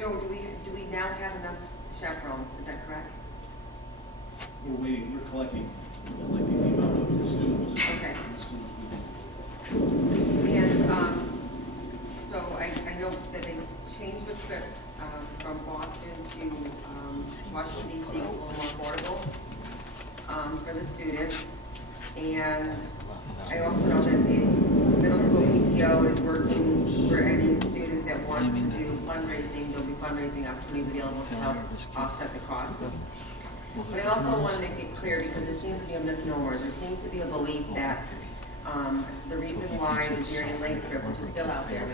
Joe, do we now have enough chaperones? Is that correct? We're waiting, we're collecting the amount of the students. Okay. The students. And so I know that they changed the trip from Boston to Washington DC, a little more affordable for the students. And I also know that the middle school PTO is working for any student that wants to do fundraising. There'll be fundraising opportunities available to help offset the cost. But I also want to make it clear, because there seems to be a misnomer. There seems to be a belief that the reason why the Darien Lake trip, which is still out there,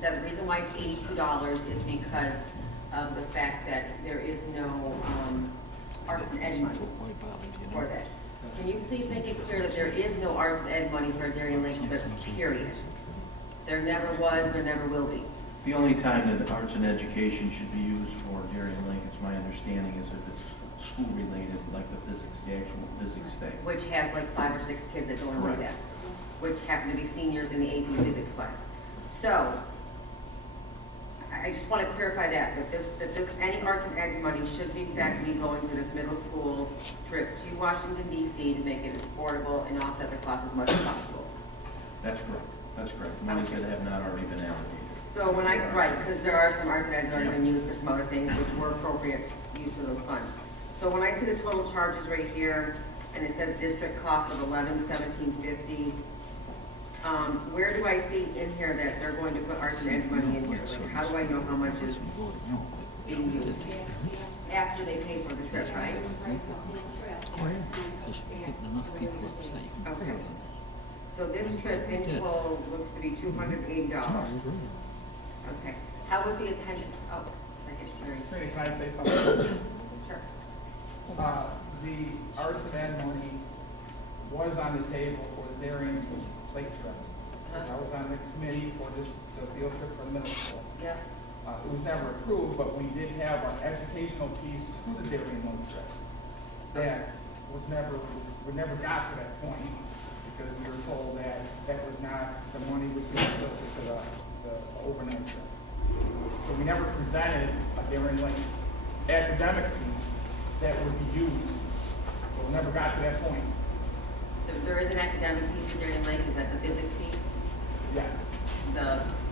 that the reason why it's $82 is because of the fact that there is no arts and ed money for that. Can you please make it clear that there is no arts and ed money for a Darien Lake trip, period? There never was, there never will be. The only time that arts and education should be used for Darien Lake, it's my understanding, is if it's school related, like the physics, the actual physics thing. Which has like 5 or 6 kids that go and do Correct. that, which happen to be seniors in the AP physics class. So, I just want to clarify that any arts and ed money should be in fact be going to this middle school trip to Washington DC to make it affordable and offset the cost as much as possible. That's correct, that's correct. Monies that have not already been allocated. So when right, because there are some arts and eds already been used for some other things which were appropriate use of those funds. So when I see the total charges right here, and it says district cost of $11,1750, where do I see in here that they're going to put arts and eds money in here? Like, how do I know how much is being used? After they pay for the trip, right? Okay. So this trip in total looks to be $280. Okay. How was the attendance? Oh, secretary. Trina, can I say something? Sure. The arts and ed money was on the table for the Darien Lake trip. I was on the committee for the field trip for the middle school. Yep. It was never approved, but we did have our educational piece to the Darien Lake trip. That we never got to that point because we were told that was not, the money was being filtered to the overnight trip. So we never presented a Darien Lake academic piece that would be used. So we never got to that point. There is an academic piece of Darien Lake. Is that the physics piece? Yes.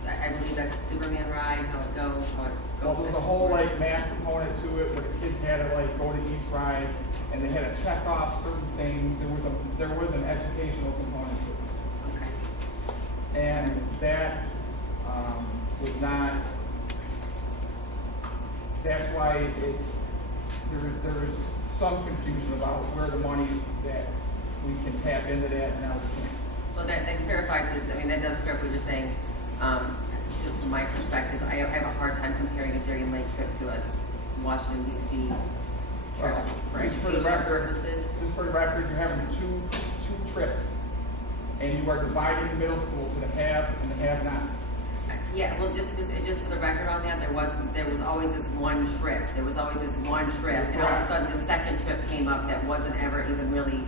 I believe that's the Superman ride, how it goes, how it goes. Well, there was a whole like math component to it where the kids had to like go to each ride and they had to check off certain things. There was an educational component to it. Okay. And that was not, that's why there's some confusion about where the money that we can tap into that and now we can't. Well, that clarifies it. I mean, that does clarify what you're saying. Just from my perspective, I have a hard time comparing a Darien Lake trip to a Washington DC trip for Just for the educational record, purposes. just for the record, you're having two trips, and you are dividing the middle school to the have and the have-nots. Yeah, well, just for the record on that, there was always this one trip. There was always this one trip, and all of a sudden, the second trip came up that wasn't ever even really.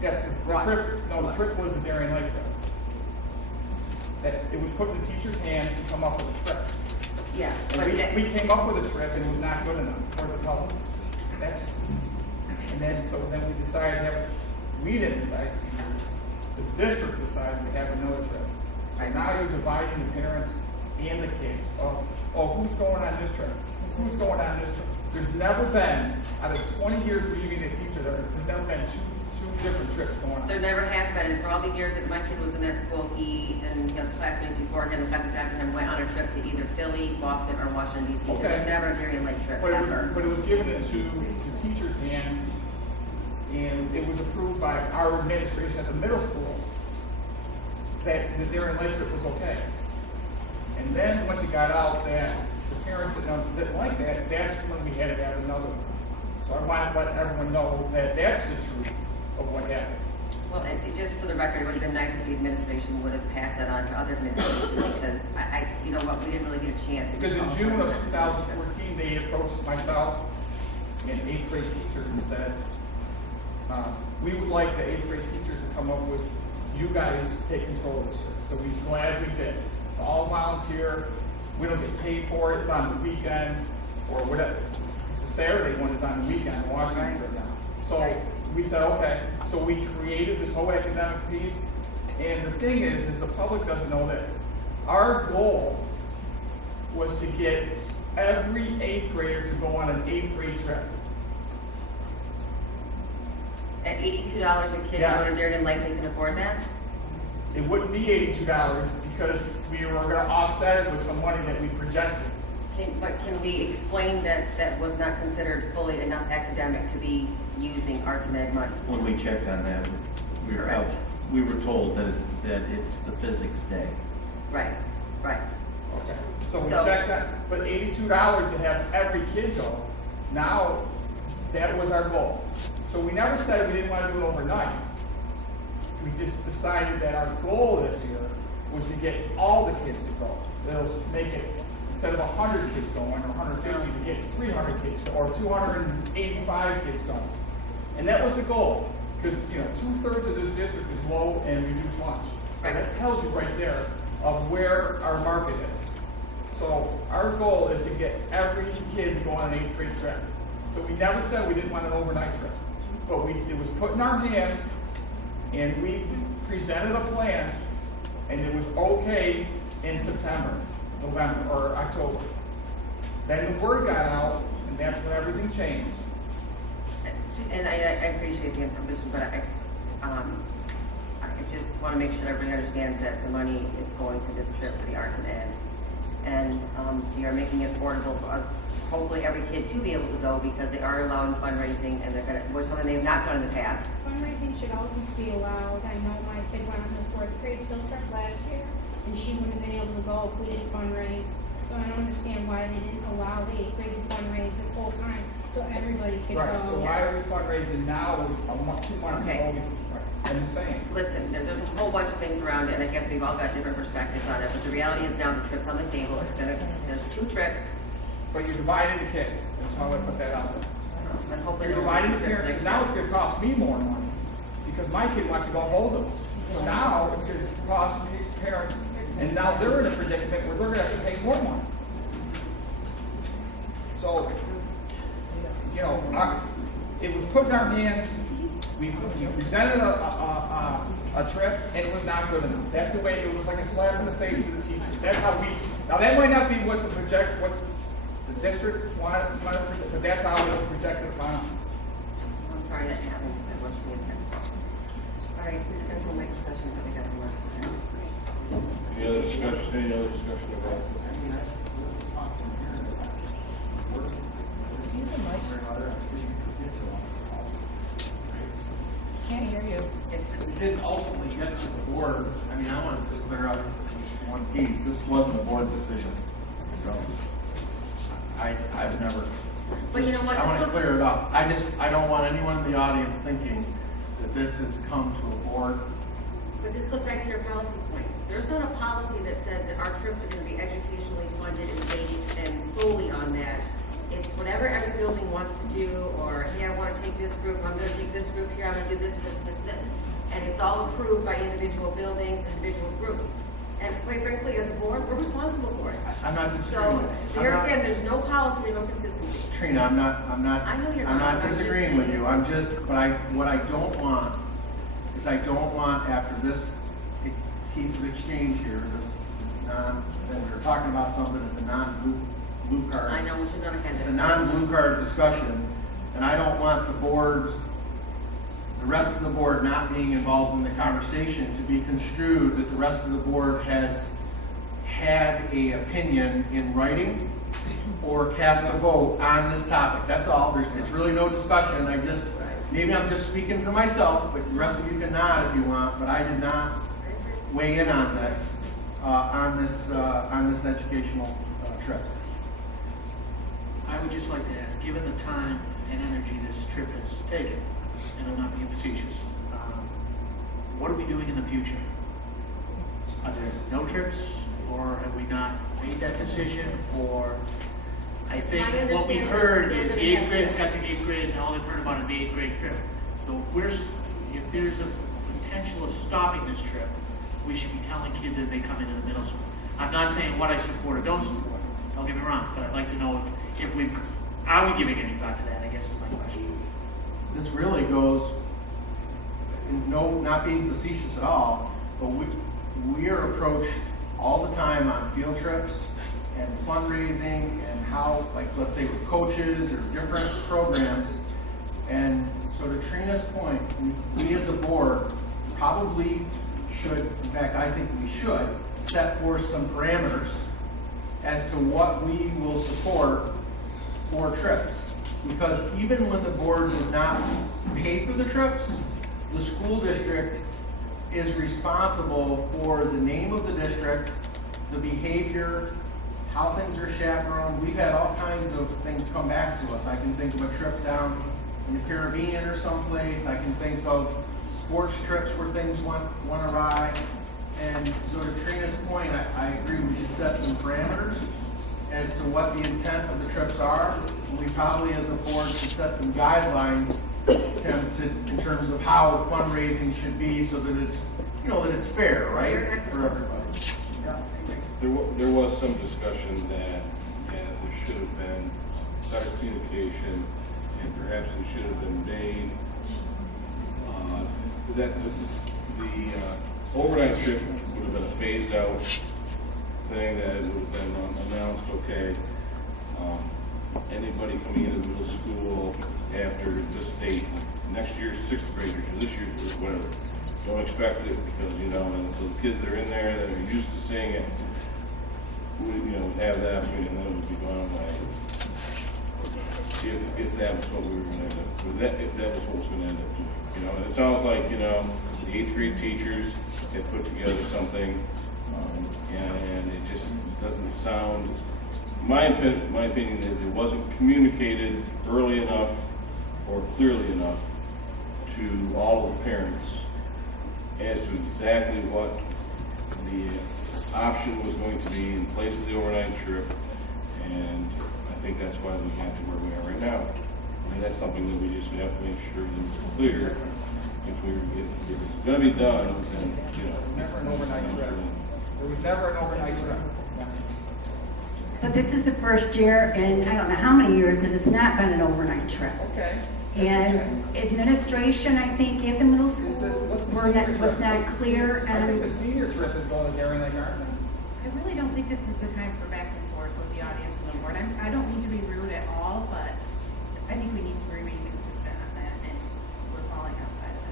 Yeah, the trip was the Darien Lake trip. That it was put in the teacher's hands to come up with a trip. Yeah, And but that, we came up with a trip and it was not good enough for the public. So then we decided to have, we didn't decide, the district decided to have another trip. So now you're dividing the parents and the kids. Who's going on this trip? Who's going on this trip? There's never been, out of 20 years of being a teacher, there's never been two different trips going on. there never has been, and for all the years that my kid was in that school, he and his classmates before him, the classmates after him, went on a trip to either Philly, Boston, or Washington DC. There was never a Darien Lake trip, But ever. it was given into the teacher's hand, and it was approved by our administration at the middle school that the Darien Lake trip was okay. And then once it got out that the parents didn't like that, that's when we had to have another one. So I want to let everyone know that that's the truth of what happened. Well, just for the record, it would have been nice if the administration would have passed that on to other administrations, because you know what, we didn't really get a chance. Because in June of 2014, they approached myself and 8th grade teachers and said, we would like the 8th grade teachers to come up with, you guys take control of this trip. So we gladly did. All volunteer, we don't get paid for it, it's on the weekend, or whatever. The Saturday one is on the weekend, Washington right now. So we said, okay, so we created this whole academic piece, and the thing is the public doesn't know this. Our goal was to get every 8th grader to go on an 8th grade trip. At $82 a kid, Yes. in Darien Lake, they can afford that? It wouldn't be $82 because we were gonna offset it with some money that we projected. But can we explain that that was not considered fully enough academic to be using arts and ed money? When we checked on that, Correct. we were told that it's the physics day. Right, right. Okay. So we So- checked that, but $82 to have every kid go, now, that was our goal. So we never said we didn't want to do it overnight. We just decided that our goal this year was to get all the kids to go. They'll make it, instead of 100 kids going, or 150, to get 300 kids, or 285 kids going. And that was the goal, because, 2/3 of this district is low and reduced lunch. Right. And that tells you right there of where our market is. So our goal is to get every kid to go on an 8th grade trip. So we never said we didn't want an overnight trip, but it was put in our hands, and we presented a plan, and it was okay in September, November, or October. Then the word got out, and that's when everything changed. And I appreciate the information, but I just want to make sure everybody understands that the money is going to this trip for the arts and eds. And we are making it affordable for hopefully every kid to be able to go because they are allowing fundraising and they're gonna, which something they have not done in the past. Fundraising should always be allowed. I know my kid went on the 4th grade field trip last year, and she wouldn't have been able to go if we didn't fundraise. So I don't understand why they didn't allow the 8th grade to fundraise this whole time, so everybody could go. Right, so why are we fundraising now with a month, 2 months Okay. ago? I'm just saying. Listen, there's a whole bunch of things around it, and I guess we've all got different perspectives on it, but the reality is now the trip's on the table. There's 2 trips. But you're dividing the kids, that's how I put that out there. And hopefully You're there will be dividing the trips parents, next because now year. it's gonna cost me more money, because my kid wants to go hold them. So now it's gonna cost the parents, and now they're in a predicament where they're gonna have to pay more money. So, it was put in our hands, we presented a trip, and it was not good enough. That's the way, it was like a slap in the face to the teachers. That's how now that might not be what the district wanted, but that's how it was projected upon us. I'm sorry that happened. I wish we had kept. All right, so that's the next question that we got from last time. Any other discussion about it? Can't hear you. We did ultimately get to the board. I mean, I wanted to clear up one piece. This wasn't a board decision. So I've never. But you know what, I want this to was- clear it up. I don't want anyone in the audience thinking that this has come to a board. But this goes back to your policy point. There's not a policy that says that our trips are gonna be educationally funded and based and solely on that. It's whatever every building wants to do, or, hey, I wanna take this group, I'm gonna take this group here, I'm gonna do this. And it's all approved by individual buildings, individual groups. And quite frankly, as a board, we're responsible for it. I'm not disagreeing So, with you. there again, there's no policy and no consistency. Trina, I'm not I know you're not. I'm just disagreeing with saying. you. What I don't want is I don't want after this piece of exchange here, it's non, that we're talking about something that's a non-blue card. I know, we should not have had It's that. a non-blue card discussion, and I don't want the rest of the board not being involved in the conversation to be construed that the rest of the board has had a opinion in writing or cast a vote on this topic. That's all. It's really no discussion. Maybe I'm just speaking for myself, but the rest of you can nod if you want, but I did not weigh in on this, on this educational trip. I would just like to ask, given the time and energy this trip has taken, and I'm not being facetious, what are we doing in the future? Are there no trips, or have we not made that decision, or? I think My what we've understanding is heard we're is gonna the have 8th grade's trips. got to 8th grade, and all they've heard about is the 8th grade trip. So if there's a potential of stopping this trip, we should be telling kids as they come into the middle school. I'm not saying what I support or don't support, don't get me wrong, but I'd like to know if we, are we giving any thought to that, I guess is my question. This really goes, no, not being facetious at all, but we are approached all the time on field trips and fundraising and how, like, let's say with coaches or different programs. And so to Trina's point, we as a board probably should, in fact, I think we should, set forth some parameters as to what we will support for trips. Because even when the board does not pay for the trips, the school district is responsible for the name of the district, the behavior, how things are chaperoned. We've had all kinds of things come back to us. I can think of a trip down in the Caribbean or someplace. I can think of sports trips where things went awry. And so to Trina's point, I agree we should set some parameters as to what the intent of the trips are. And we probably as a board should set some guidelines in terms of how fundraising should be so that it's, you know, that it's fair, right, for everybody. There was some discussion that there should have been better communication, and perhaps it should have been made, that the overnight trip would have been a phased out thing, that it would have been announced, okay, anybody coming into middle school after this date, next year's sixth graders, or this year's whatever, don't expect it, because, you know, and so the kids that are in there that are used to seeing it, would, you know, have that opportunity, and then it would be gone away. If that was what we were gonna end up, if that was what was gonna end up doing, you know, and it sounds like, you know, the 8th grade teachers had put together something, and it just doesn't sound, my opinion is it wasn't communicated early enough or clearly enough to all of the parents as to exactly what the option was going to be in place of the overnight trip, and I think that's why we got to where we are right now. And that's something that we just have to make sure that it's clear. If it's going to be done, then, you know. Never an overnight trip. There was never an overnight trip. But this is the first year in, I don't know how many years, that it's not been an overnight trip. Okay. And administration, I think, at the middle school What's the was senior not trip? clear. I think And the senior trip is going to Darien Lake Garden. I really don't think this is the time for back and forth with the audience and the board. I don't mean to be rude at all, but I think we need to remain consistent on that, and we're falling outside of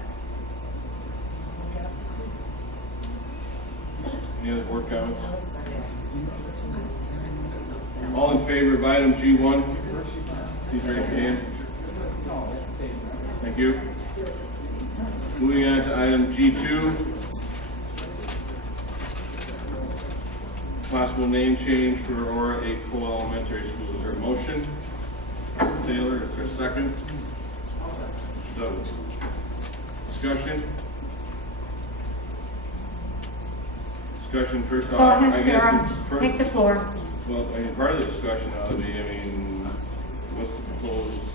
that. Any other board comments? All in favor of item G1, please raise your hand. Thank you. Moving on to item G2. Possible name change for Aurora A. Cole Elementary School. Is there a motion? Mr. Taylor, is there a second? Mr. Douglas. Discussion? Discussion first go off, ahead, I guess. Sarah, take the floor. Well, I mean, part of the discussion ought to be, I mean, what's the proposed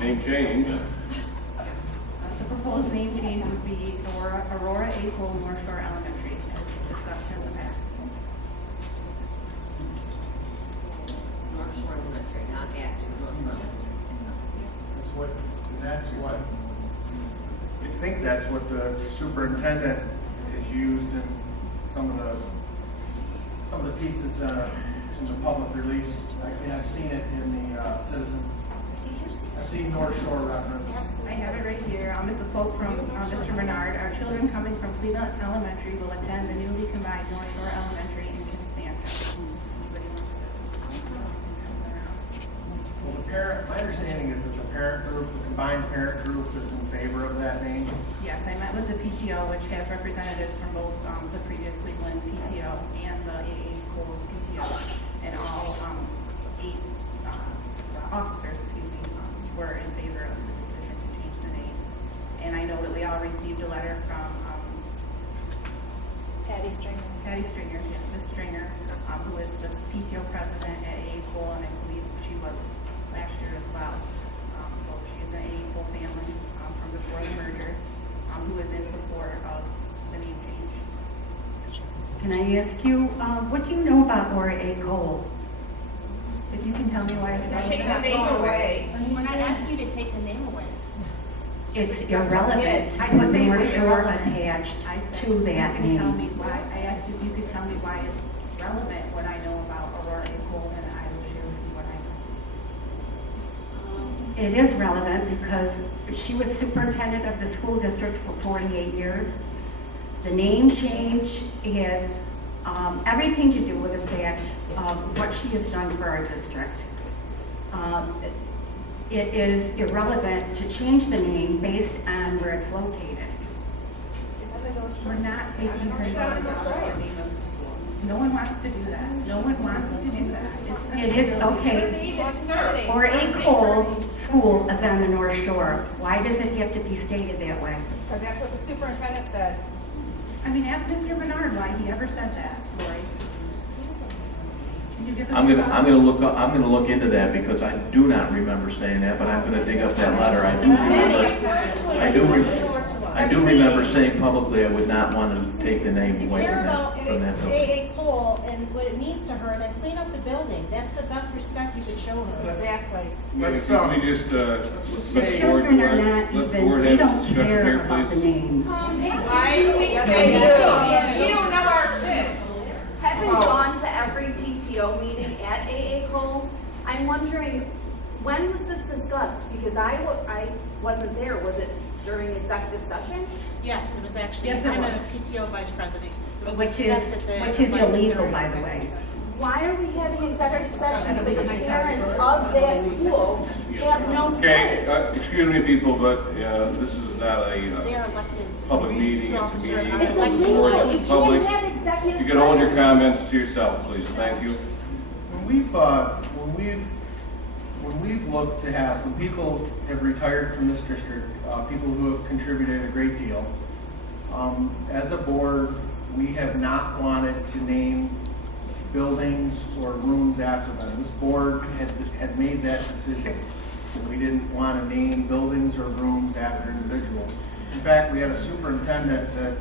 name change? The proposed name change would be Aurora A. Cole North Shore Elementary, as discussed in the past. North Shore Elementary, not actually North Shore. That's what, I think that's what the superintendent is used in some of the pieces in the public release. I've seen it in the Citizen. I've seen North Shore reference. I have it right here. It's a quote from Mr. Bernard. Our children coming from Cleveland Elementary will attend the newly combined North Shore Elementary in Constantia. Well, the parent, my understanding is that the parent group, the combined parent group is in favor of that name. Yes, I met with the PTO, which has representatives from both the previous Cleveland PTO and the AA Cole PTO, and all 8 officers, were in favor of the decision to change the name. And I know that we all received a letter from Patty Stringer. Yes, Ms. Stringer, who is the PTO president at AA Cole, and I believe she was last year as well. So she is an AA Cole family from before the merger, who is in support of the name change. Can I ask you, what do you know about Laura A. Cole? If you can tell me why it's Take the name away. We're not asking you to take the name away. It's irrelevant to I put didn't say it was North Shore irrelevant. attached I said, to that you can tell me name. why, I asked you if you could tell me why it's relevant, what I know about Aurora A. Cole, and I will share with you what I know. It is relevant because she was superintendent of the school district for 48 years. The name change has everything to do with the fact of what she has done for our district. It is irrelevant to change the name based on where it's located. We're not taking her name out of the name of the school. No one wants to do that. No one wants to do that. It is, okay, or A. Cole School is on the North Shore. Why does it have to be stated that way? Because that's what the superintendent said. I mean, ask Mr. Bernard why he ever said that, Lori. Can you give us I'm your gonna thoughts? I'm gonna look into that because I do not remember saying that, but I'm gonna dig up that letter. I do remember saying publicly I would not want to take the name away Care from about that building. A.A. Cole and what it means to her, and then clean up the building. That's the best respect you could show her. Exactly. Maybe Let's, can we just, let the board, Children are not let the even, board they have don't this discussion care here, about the please? name. I think they do. We don't know our kids. Having gone to every PTO meeting at AA Cole, I'm wondering, when was this discussed? Because I wasn't there. Was it during executive session? Yes, it was actually, Yes, it I'm a was. PTO vice president. It was Which is, discussed at the which is vice- illegal, by the way. Why are we having executive sessions so the parents of that school have no Okay, say? excuse me, people, but, this is not They a, are elected. public meeting, PTO it's a officers meeting. are It's elected illegal. by You the public. can't have executive you can hold your sessions. comments to yourself, please, thank you. When we've looked to have, when people have retired from this district, people who have contributed a great deal, as a board, we have not wanted to name buildings or rooms after them. This board had made that decision. We didn't want to name buildings or rooms after individuals. In fact, we had a superintendent that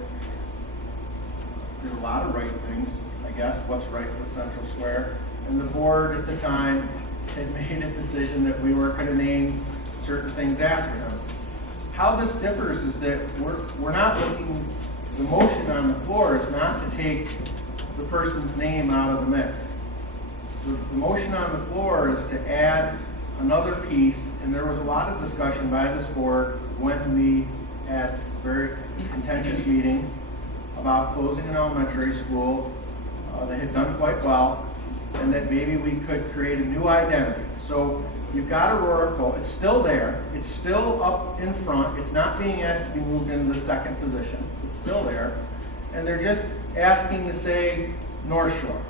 did a lot of right things, I guess, what's right with Central Square. And the board at the time had made a decision that we weren't going to name certain things after him. How this differs is that we're not looking, the motion on the floor is not to take the person's name out of the mix. The motion on the floor is to add another piece, and there was a lot of discussion by this board when we had very contentious meetings about closing an elementary school that had done quite well, and that maybe we could create a new identity. So you've got Aurora Cole, it's still there, it's still up in front, it's not being asked to be moved into the second position, it's still there, and they're just asking to say North Shore,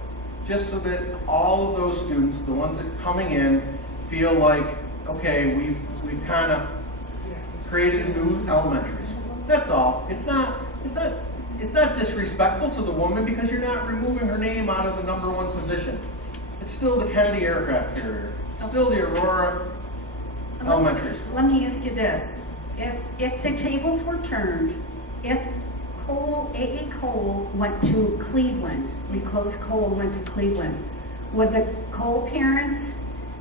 just so that all of those students, the ones that are coming in, feel like, okay, we've kind of created a new elementary school. That's all. It's not disrespectful to the woman because you're not removing her name out of the number one position. It's still the Kennedy aircraft carrier. It's still the Aurora Elementary School. Let me ask you this. If the tables were turned, if A.A. Cole went to Cleveland, we closed Cole, went to Cleveland, would the Cole parents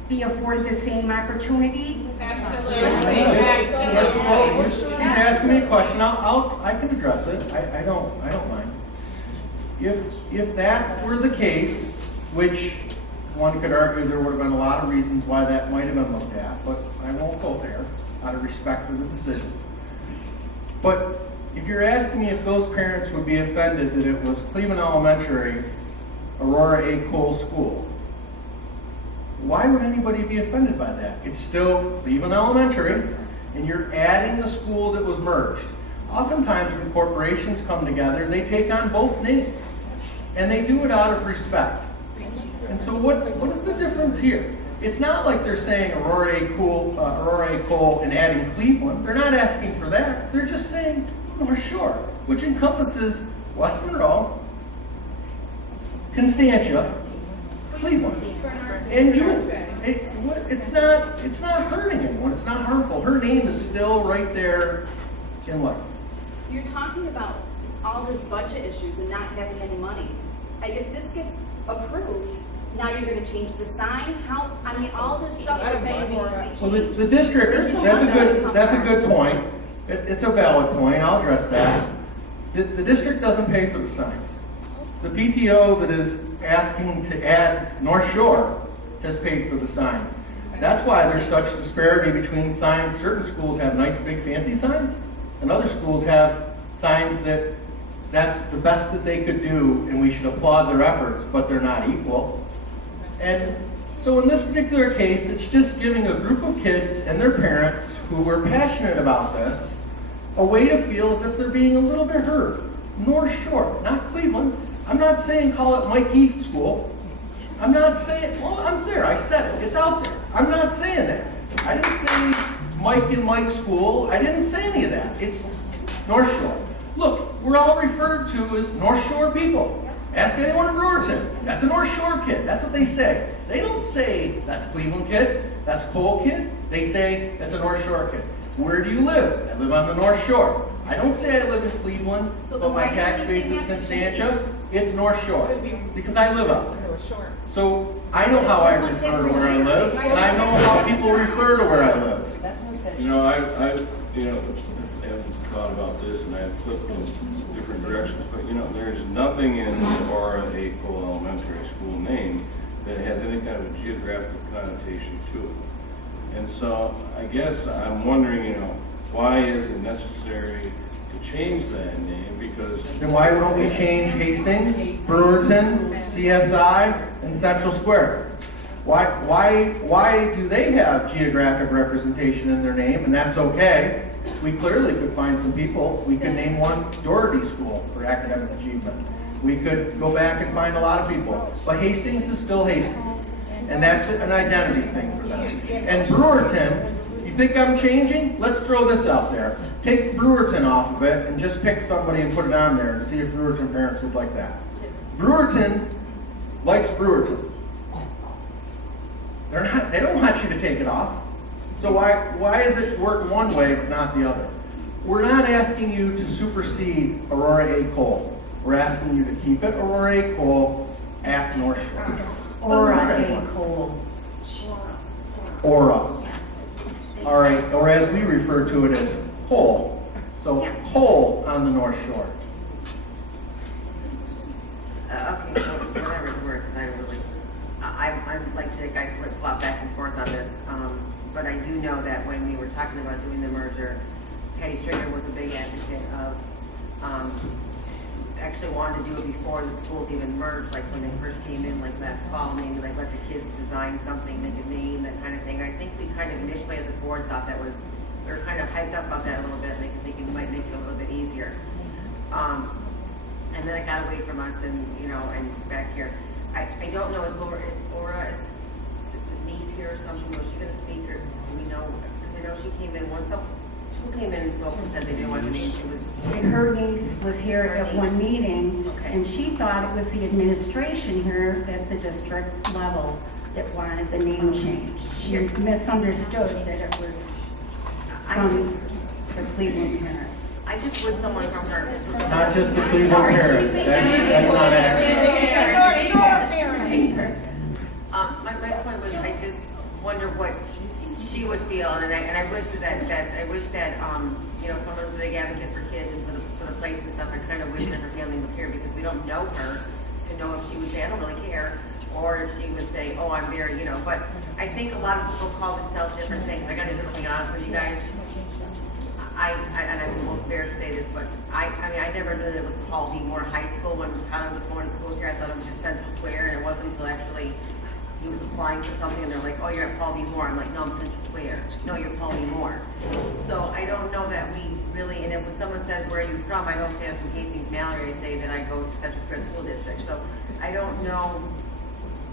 be afforded the same opportunity? She's asking me a question. I can address it. I don't mind. If that were the case, which one could argue there would have been a lot of reasons why that might have been looked at, but I won't go there out of respect for the decision. But if you're asking me if those parents would be offended that it was Cleveland Elementary, Aurora A. Cole School, why would anybody be offended by that? It's still Cleveland Elementary, and you're adding the school that was merged. Oftentimes when corporations come together, they take on both names, and they do it out of respect. And so what is the difference here? It's not like they're saying Aurora A. Cole and adding Cleveland. They're not asking for that. They're just saying North Shore, which encompasses West Monroe, Constantia, Cleveland, and Jewel. It's not hurting anyone. It's not harmful. Her name is still right there in lights. You're talking about all this budget issues and not having any money. If this gets approved, now you're gonna change the sign, how, I mean, all this stuff that's going to be Well, the changed. district, that's a good point. It's a valid point, I'll address that. The district doesn't pay for the signs. The PTO that is asking to add North Shore has paid for the signs. That's why there's such disparity between signs. Certain schools have nice, big, fancy signs, and other schools have signs that's the best that they could do, and we should applaud their efforts, but they're not equal. And so in this particular case, it's just giving a group of kids and their parents who were passionate about this a way to feel as if they're being a little bit heard. North Shore, not Cleveland. I'm not saying call it Mike Heath School. I'm not saying, well, I'm there, I said it, it's out there. I'm not saying that. I didn't say Mike and Mike School. I didn't say any of that. It's North Shore. Look, we're all referred to as North Shore people. Ask anyone in Brewerton. That's a North Shore kid. That's what they say. They don't say that's a Cleveland kid, that's a Cole kid. They say that's a North Shore kid. Where do you live? I live on the North Shore. I don't say I live in Cleveland, So but then my why tax does everything base is have to change? Constantia. It's North Shore because I live out there. So I know how I refer to where I live, and I know how people refer to where I live. You know, I haven't thought about this, and I've flipped in different directions, but you know, there's nothing in Aura A. Cole Elementary School name that has any kind of a geographic connotation to it. And so I guess I'm wondering, you know, why is it necessary to change that name? Because Then why don't we change Hastings, Brewerton, CSI, and Central Square? Why do they have geographic representation in their name, and that's okay? We clearly could find some people. We could name one Doherty School for academic achievement. We could go back and find a lot of people. But Hastings is still Hastings, and that's an identity thing for them. And Brewerton, you think I'm changing? Let's throw this out there. Take Brewerton off of it and just pick somebody and put it on there and see if Brewerton parents would like that. Brewerton likes Brewerton. They don't want you to take it off. So why does it work one way but not the other? We're not asking you to supersede Aurora A. Cole. We're asking you to keep it Aurora A. Cole at North Shore. Aura A. Cole. Aura. All right, or as we refer to it as Cole. So Cole on the North Shore. Okay, so whatever's worth, I'm like Dick, I flip-flop back and forth on this. But I do know that when we were talking about doing the merger, Patty Stringer was a big advocate of, actually wanted to do it before the schools even merged, like when they first came in, like last fall, maybe like let the kids design something, make a name, that kind of thing. I think we kind of initially as a board thought that was, we were kind of hyped up about that a little bit, and thinking it might make it a little bit easier. And then it got away from us and, you know, and back here. I don't know, is Aura niece here or something, was she gonna speak, or do we know? Because I know she came in once, who came in and spoke and said they didn't want to name, she was. Her niece was here at one meeting, Okay. and she thought it was the administration here at the district level that wanted the name change. She misunderstood that it was from the Cleveland parents. I just wish someone from her. Not just the Cleveland parents. That's not accurate. My point was, I just wonder what she would feel, and I wish that you know, someone's a big advocate for kids and for the place and stuff. I kind of wish that her family was here because we don't know her to know if she would say, I don't really care, or if she would say, oh, I'm very, you know. But I think a lot of people call themselves different things. I got to be completely honest with you guys. And I'm almost embarrassed to say this, but I mean, I never knew that it was Paul B. Moore High School when Tyler was going to school here. I thought it was just Central Square, and it wasn't until actually he was applying for something, and they're like, oh, you're at Paul B. Moore. I'm like, no, I'm Central Square. No, you're Paul B. Moore. So I don't know that we really, and if when someone says, where are you from? I don't say I'm from Hastings, Mallory. I say that I go to Central Square School District. So I don't know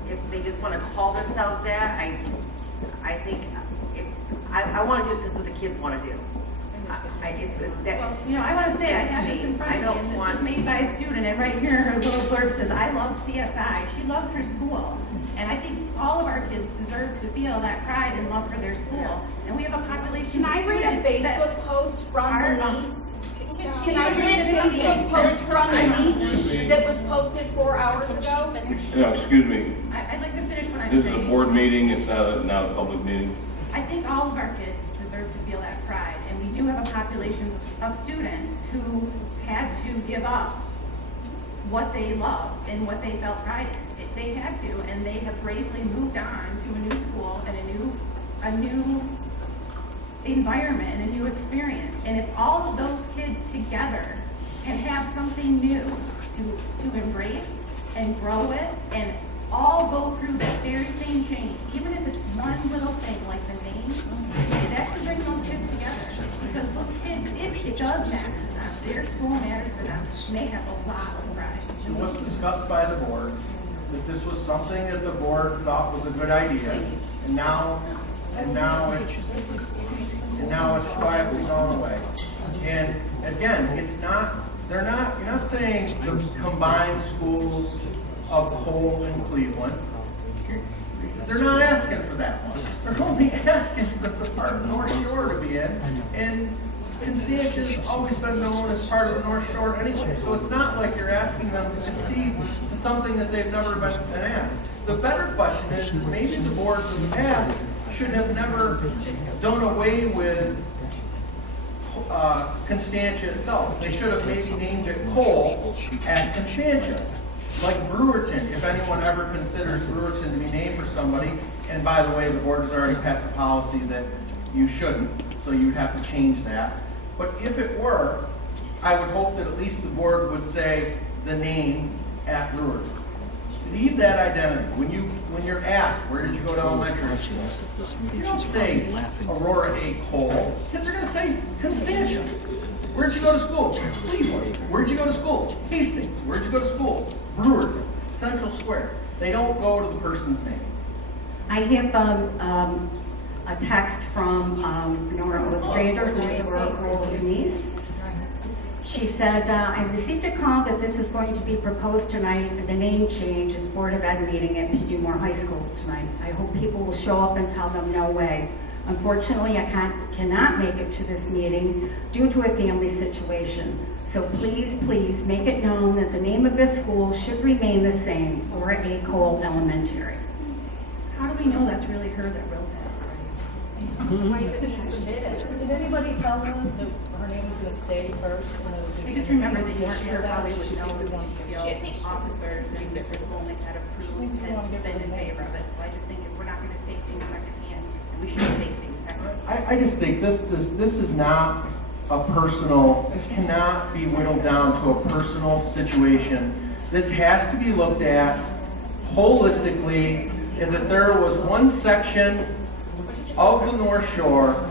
if they just want to call themselves that. I think I want to do it because what the kids want to do. Well, you know, I want to say, I have this in front of me, and this was made by a student, and right here, her little blurb says, I love CSI. She loves her school. And I think all of our kids deserve to feel that pride and love for their school. And we have a population Can of I read a students that Facebook post from are, the niece Can I read a Facebook post from Denise that was posted 4 hours ago? No, excuse me, I'd like to finish what I'm this is a saying. board meeting, it's not a public meeting. I think all of our kids deserve to feel that pride, and we do have a population of students who had to give up what they loved and what they felt pride in. They had to, and they have bravely moved on to a new school and a new environment and a new experience. And if all of those kids together can have something new to embrace and grow it and all go through that very same change, even if it's one little thing like the name, that's to bring those kids together. Because those kids, it does matter to them. Their school matters to them. And they have a lot of pride. It was discussed by the board that this was something that the board thought was a good idea, and now it's quietly gone away. And again, you're not saying the combined schools of Cole and Cleveland. They're not asking for that one. They're only asking for the part of North Shore to be in, and Constantia's always been known as part of the North Shore anyway, so it's not like you're asking them to concede to something that they've never been asked. The better question is maybe the boards in the past should have never done away with Constantia itself. They should have maybe named it Cole at Constantia, like Brewerton, if anyone ever considers Brewerton to be named for somebody. And by the way, the board has already passed a policy that you shouldn't, so you'd have to change that. But if it were, I would hope that at least the board would say the name at Brewerton. Leave that identity. When you're asked, where did you go to elementary school? You don't say Aurora A. Cole. Kids are going to say Constantia. Where'd you go to school? Cleveland. Where'd you go to school? Hastings. Where'd you go to school? Brewerton. Central Square. They don't go to the person's name. I have a text from Nora Ostrander, who is Aurora Cole's niece. She said, I received a call that this is going to be proposed tonight for the name change at the Board of Ed meeting at P.G. Moore High School tonight. I hope people will show up and tell them no way. Unfortunately, I cannot make it to this meeting due to a family situation. So please, please make it known that the name of this school should remain the same, Aurora A. Cole Elementary. How do we know that's really her that wrote that? Did anybody tell her that her name was gonna stay first? And it was gonna I be- just remember that you weren't sure that how they she would know didn't the want to- PTO officer, the principal, and had approved and been in favor of it. So I just think if we're not gonna take things secondhand, we should take things secondhand. I just think this is not a personal, this cannot be whittled down to a personal situation. This has to be looked at holistically, and that there was one section of the North Shore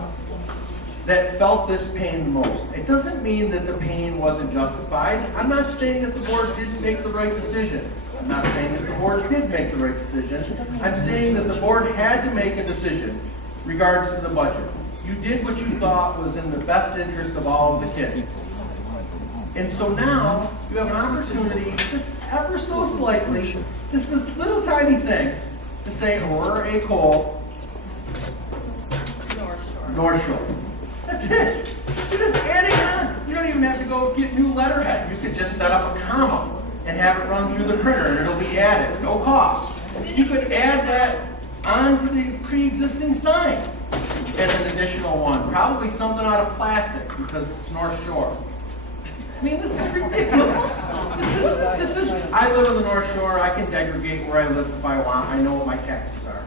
that felt this pain the most. It doesn't mean that the pain wasn't justified. I'm not saying that the board didn't make the right decision. I'm not saying that the board did make the right decision. I'm saying that the board had to make a decision regards to the budget. You did what you thought was in the best interest of all of the kids. And so now, you have an opportunity, just ever so slightly, just this little tiny thing, to say Aurora A. Cole, North Shore. That's it. You're just adding on. You don't even have to go get new letterhead. You could just set up a comma and have it run through the printer and it'll be added, no cost. You could add that onto the pre-existing sign as an additional one. Probably something out of plastic because it's North Shore. I mean, this is ridiculous. This is, I live in the North Shore. I can segregate where I live if I want. I know what my taxes are.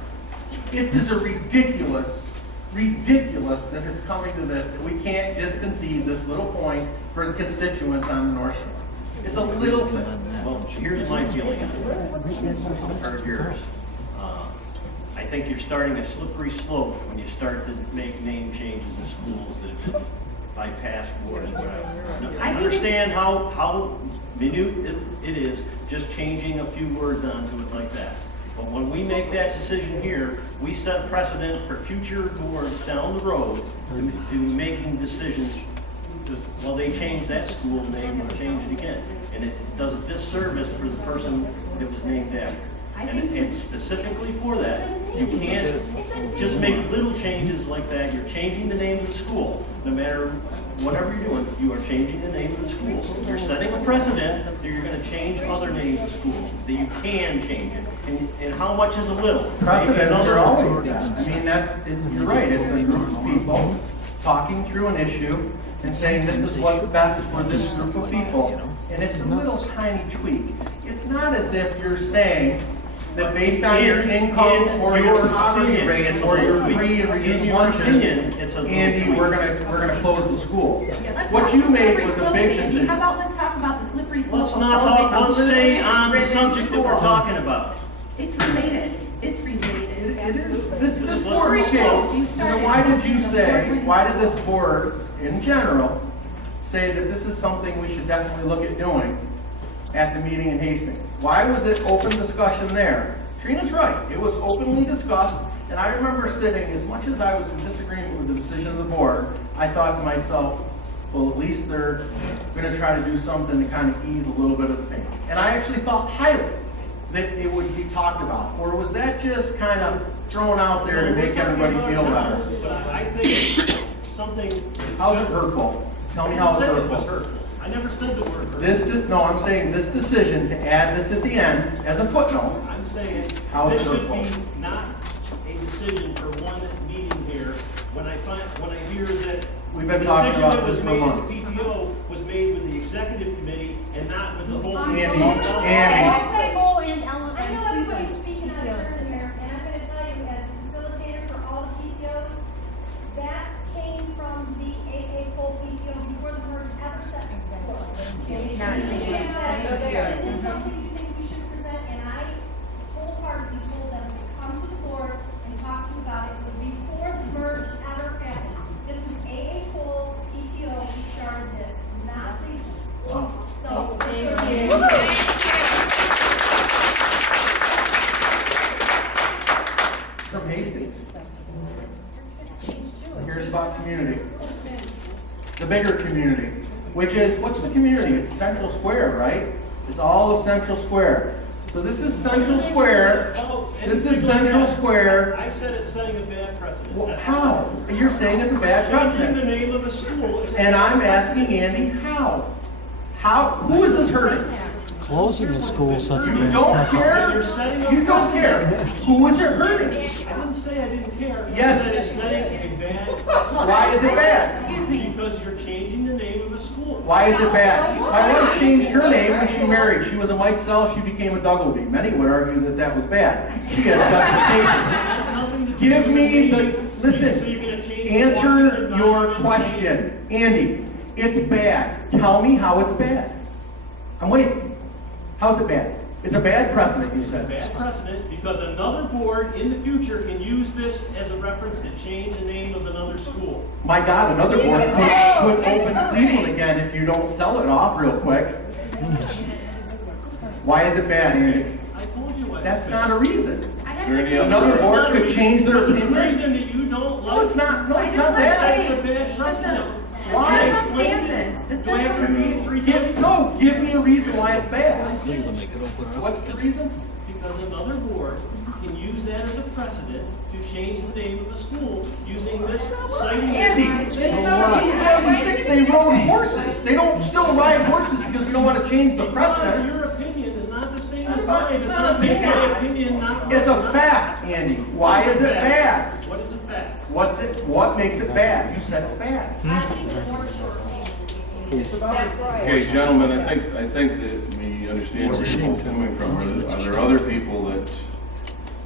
This is a ridiculous that it's coming to this, that we can't just concede this little point for the constituents on the North Shore. It's a little thing. Well, here's my feeling on it. I've heard yours. I think you're starting a slippery slope when you start to make name changes in schools that bypass boards and whatever. I understand how minute it is, just changing a few words onto it like that. But when we make that decision here, we set precedent for future boards down the road to making decisions. Well, they changed that school name, or change it again. And it does a disservice for the person that was named after. And specifically for that, you can't just make little changes like that. You're changing the name of the school, no matter whatever you're doing, you are changing the name of the school. You're setting a precedent that you're gonna change other names of schools, that you can change it. And how much is a little? Precedents are always set. I mean, you're right, it's a group of people talking through an issue and saying this is what's best for this group of people. And it's a little tiny tweak. It's not as if you're saying that based on your income or your poverty rate or your free and reduced lunches, Andy, we're gonna close the school. What you made was a big decision. How about let's talk about the slippery slope Let's of not closing talk, a let's stay literally on the ridden subject that we're school. talking about. It's related, it's related. This board, okay, so why did this board, in general, say that this is something we should definitely look at doing at the meeting in Hastings? Why was it open discussion there? Trina's right, it was openly discussed, and I remember sitting, as much as I was in disagreement with the decision of the board, I thought to myself, well, at least they're gonna try to do something to kind of ease a little bit of the pain. And I actually thought highly that it would be talked about, or was that just kind of thrown out there to make everybody feel better? But I think something. How's it hurtful? Tell me how it's I said it was hurtful. hurtful. I never said the word hurtful. No, I'm saying this decision to add this at the end as a footnote. I'm saying How this it's should hurtful. be not a decision for one meeting here. When I hear that We've been talking decision about that this was for made at months. PTO was made with the executive committee and not with the whole. Andy, Don't say whole and element. I know everybody's speaking out of turn here, and I'm gonna tell you, as facilitator for all the PCOs, that came from the AA Cole PCO before the merge ever set forth. They said, Is this something you think we should present? And I wholeheartedly told them to come to the board and talk to you about it. It was before the merge ever happened. This was AA Cole PTO who started this, not Cleveland. So, thank you. From Hastings. Here's about community. The bigger community, which is, what's the community? It's Central Square, right? It's all of Central Square. So this is Central Square. This is Central Square. I said it's setting a bad precedent. Well, how? You're saying it's a bad Changing the precedent. name of a school. is a And bad I'm precedent. asking Andy, how? How, who is this hurting? Closing the school sets a You bad don't precedent. care? You don't care. Who is it hurting? I didn't say I didn't care. Yes. I said it's setting a bad precedent. Why is it bad? Excuse me. Because you're changing the name of the school. Why is it bad? My wife changed her name when she married. She was a Mike Sell, she became a Dougleby. Many would argue that that was bad. She has justification. Give me the, listen, answer your question. Andy, it's bad. Tell me how it's bad. I'm waiting. How's it bad? It's a bad precedent, you said. Bad precedent because another board in the future can use this as a reference to change the name of another school. My God, another board could open Cleveland again if you don't sell it off real quick. Why is it bad, Andy? I told you what. That's not a reason. Is there any other? Another board could change their It's a opinion. reason that you don't like. No, it's not, no, it's not It's that. a bad precedent. Why? Can I explain it? Do I have to repeat it 3 times? Give me a reason why it's bad. Cleveland, they could open it up. What's the reason? Because another board can use that as a precedent to change the name of the school using this citing. Andy, in 1776, they rode horses. They don't still ride horses because we don't want to change the Because precedent. your opinion is not the same as It's mine. It's not not make my bad. opinion not. It's a fact, Andy. Why is it bad? What is a fact? What makes it bad? You said it's bad. Okay, gentlemen, I think that we understand where you're both coming from. Are there other people that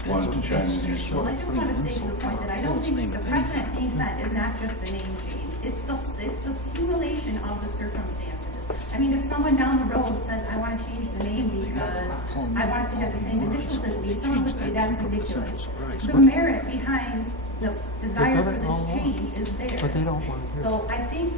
want to chime in here? Well, I just want to say to the point that I don't think the precedent being set is not just the name change. It's the accumulation of the circumstances. I mean, if someone down the road says, I want to change the name because I want it to have the same initials as me, someone would say that's ridiculous. The merit behind the desire for this change is there. But they don't want to hear it. So I think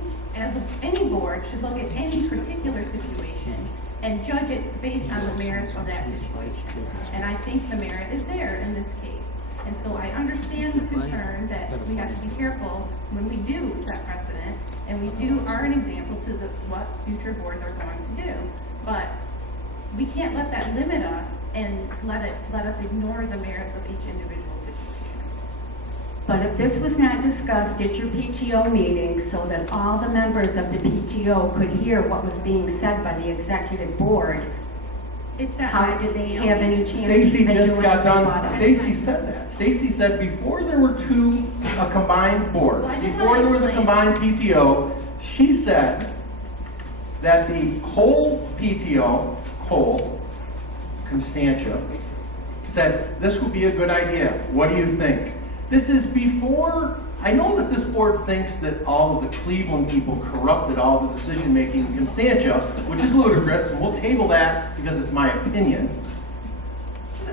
any board should look at any particular situation and judge it based on the merits of that situation. And I think the merit is there in this case. And so I understand the concern that we have to be careful when we do set precedent, and we are an example to what future boards are going to do. But we can't let that limit us and let us ignore the merits of each individual situation. But if this was not discussed at your PTO meeting so that all the members of the PTO could hear what was being said by the executive board, It's at how my did they PTO have any meeting. chance to Stacy even do just got anything done, about it? Stacy said that. Stacy said before there were a combined board, Well, I just before wanna there was a explain. combined PTO, she said that the whole PTO, Constantia, said this would be a good idea. What do you think? This is before, I know that this board thinks that all of the Cleveland people corrupted all the decision-making in Constantia, which is ludicrous, and we'll table that because it's my opinion.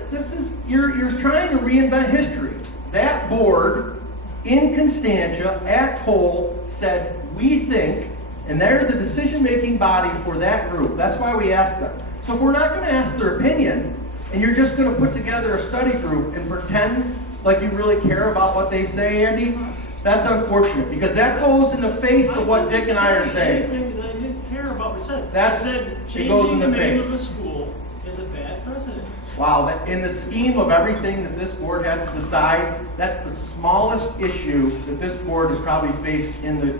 This is, you're trying to reinvent history. That board in Constantia at Cole said, we think, and they're the decision-making body for that group. That's why we asked them. So if we're not gonna ask their opinion, and you're just gonna put together a study group and pretend like you really care about what they say, Andy, that's unfortunate, because that goes in the face of what Dick and I are saying. Anything that I didn't care about was said. That's- I said it goes changing in the the name face. of the school is a bad precedent. Wow, that in the scheme of everything that this board has to decide, that's the smallest issue that this board has probably faced in the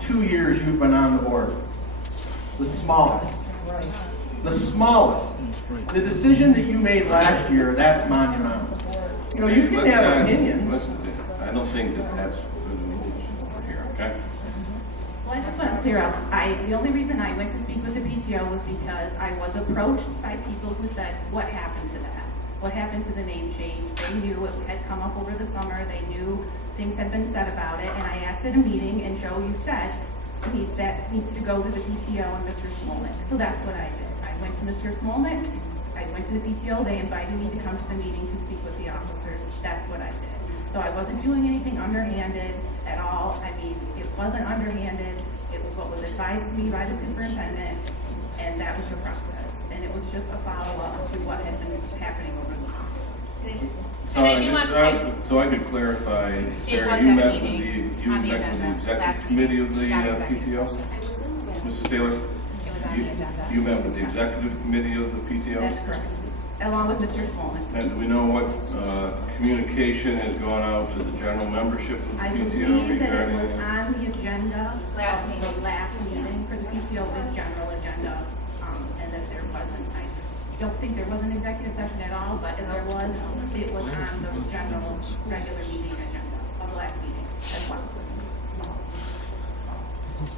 2 years you've been on the board. The smallest. The smallest. The decision that you made last year, that's monumental. You know, you can Let's have not- opinions. listen, I don't think that that's good news over here, okay? Well, I just want to clear up, the only reason I went to speak with the PTO was because I was approached by people who said, what happened to that? What happened to the name change? They knew it had come up over the summer, they knew things had been said about it, and I asked at a meeting, and Joe, you said, that needs to go to the PTO and Mr. Smolnick. So that's what I did. I went to Mr. Smolnick, I went to the PTO, they invited me to come to the meeting to speak with the officers. That's what I did. So I wasn't doing anything underhanded at all. I mean, it wasn't underhanded. It was what was advised to me by the superintendent, and that was the process. And it was just a follow-up to what had been happening over the summer. So I could clarify, Sarah, was you at met a with meeting you on the met with the agenda executive last committee of the meeting. That was PTO? Mrs. Taylor? It was on You- the agenda. You met with the executive committee of the PTO? That's correct, along with Mr. Smolnick. And do we know what communication has gone out to the general membership of the I PTO believe that it regarding was it? on the agenda Last of the last meeting for the PTO, the general agenda, and that there wasn't, I don't think there was an executive session at all, but if there was, it was on the general, regular meeting agenda of the last meeting as well.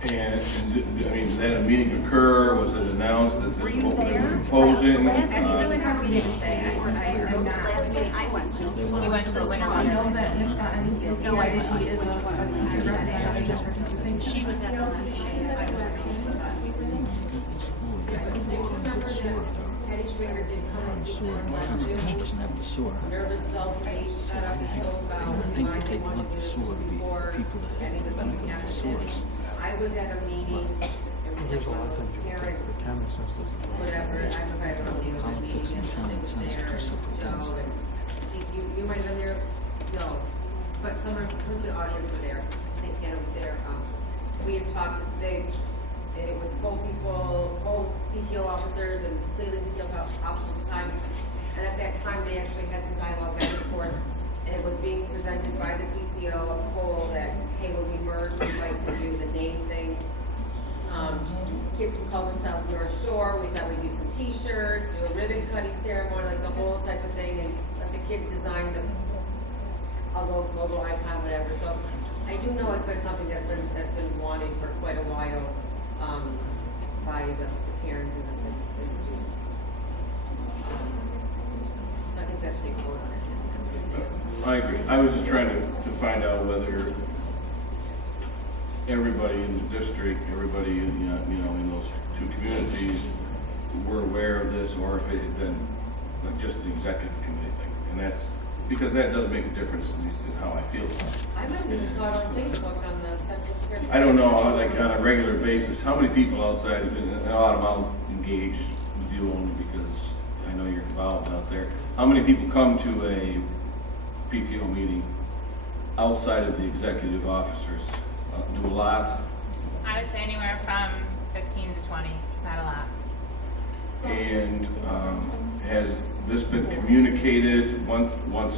And, I mean, did that a meeting occur? Was it announced that Were this you is what they there? were proposing? I really hard to say, I'm not. Last meeting I went to. We went to the winter I know one. that Ms. Sutton is here, No, I and didn't. she is a teacher representative. She was at the last meeting. I was Patty Schwinger did come and speak to us last Constitution doesn't have the sewer. nervous self-made, shut up and told about They why could they take wanted up to the do sewer, this be before people that any of have this the happened. source. I was at a meeting, it was like one of those parent, Common sense doesn't. whatever, I provided a meeting, Politics and common and sense are two separate things. Joe, and I think you might have been there, no, but some of the audience were there, I think Hannah was there, we had talked, and it was both people, both PTO officers and Cleveland PTO officers at the time. And at that time, they actually had some dialogue back and forth, and it was being presented by the PTO of Cole that, hey, when we merge, we'd like to do the name thing. Kids can call themselves North Shore, we thought we'd do some t-shirts, do a ribbon cutting ceremony, like the whole type of thing, and let the kids design the, a logo icon, whatever. So I do know it's been something that's been wanted for quite a while, by the parents and the students. So I think that's a big vote on it. I agree. I was just trying to find out whether everybody in the district, everybody in, in those two communities were aware of this, or if it had been like just the executive committee thing. And that's, because that does make a difference in how I feel about it. I might have saw it on Facebook on the Central Script. I don't know, like on a regular basis, how many people outside, and a lot of them out engaged with you only because I know you're involved out there. How many people come to a PTO meeting outside of the executive officers? Do a lot? I would say anywhere from 15 to 20, not a lot. And has this been communicated once,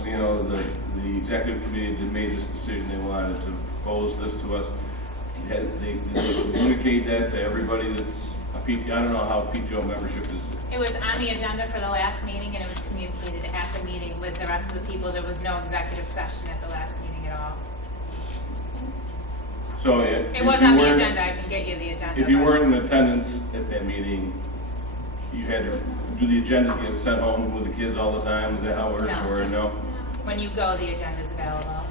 you know, the executive committee had made this decision, they wanted to propose this to us? Did they communicate that to everybody that's a PTO? I don't know how PTO membership is. It was on the agenda for the last meeting, and it was communicated at the meeting with the rest of the people. There was no executive session at the last meeting at all. So if It was you on the weren't- agenda, I can get you the agenda. If you but- weren't in attendance at that meeting, you had to, do the agenda get sent home with the kids all the time? Is that how it works, No, or just- no? When you go, the agenda's available.